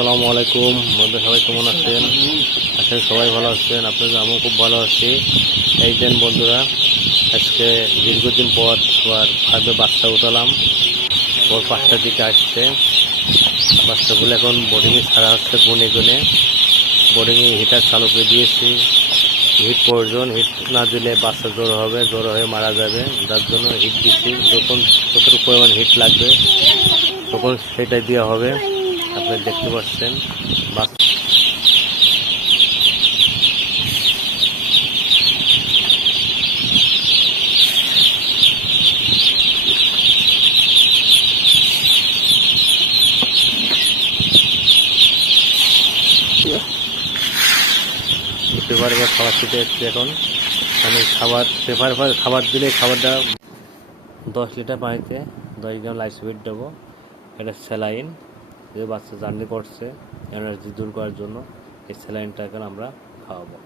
আসসালামু আলাইকুম বন্ধু, সবাই কেমন আছেন? আশা করি সবাই ভালো আছেন। আপনাদের আমিও খুব ভালো আছি। এই দিন বন্ধুরা, আজকে দীর্ঘদিন পর আবার ফার্মে বাচ্চা উঠালাম। ওর 5টার দিকে আসছে। বাচ্চাগুলো এখন বোর্ডিংয়ে ছাড়া হচ্ছে গুনে গুনে। বোর্ডিংয়ে হিটার চালু করে দিয়েছি। হিট প্রয়োজন, হিট না দিলে বাচ্চা জ্বর হবে, জ্বর হয়ে মারা যাবে। যার জন্য হিট দিচ্ছি। যখন যতটুকু পরিমাণ হিট লাগবে তখন সেটাই দেওয়া হবে। আপনারা দেখতে পাচ্ছেন পেপার খাবার খেতে এসছি এখন। মানে খাবার দিলে খাবারটা 10 লিটার পানিতে 10 গ্রাম লাইসোবিট দেবো। এটা স্যালাইন, যে বাচ্চা জার্নি করছে এনার্জি দূর করার জন্য এই স্যালাইনটা এখন আমরা খাওয়াবো।